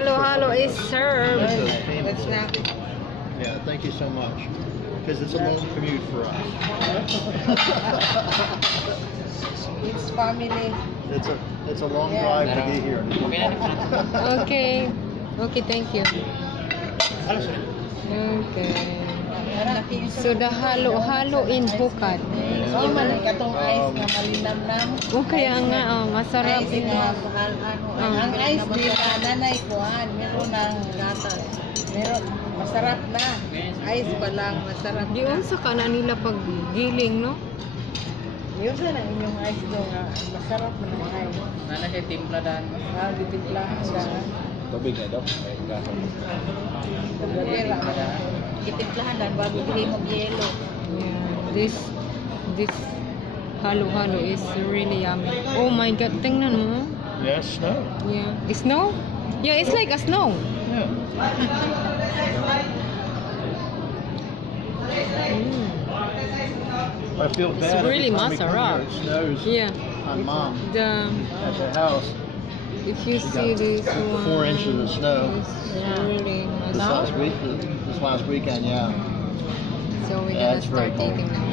Halu Halu is served. It's not. Yeah, thank you so much. Because it's a long commute for us. It's family. It's a long drive to get here. Okay. Okay, thank you. Okay. So the Halu Halu in Hukad. Oh, man, katong ice na malinamnam. Oh, kaya nga, masarap Ice ito. na ang ice dito, nanay kuhan. Meron ng gatas. Meron, masarap na. Ice pa lang, masarap Di na. unsa ka na nila paggiling, no? Yun sa na inyong ice doon nga. Masarap na ng ice. Nana siya timpla dan. Titimplahan ka. Tubig na daw. Titimplahan dan bago bigay mo yelo. Yeah, this Halu Halu is really yummy. Oh my God, tingnan mo. Yes, snow. Yeah, it's snow? Yeah, it's like a snow. Yeah. I feel It's bad. really every time we come masarap. here, It snows Yeah. on Mom The at the house. if you She see got this 4 one, inches of snow. it's really This masarap. last weekend, yeah. So we're Yeah, gonna it's very start cold. eating now.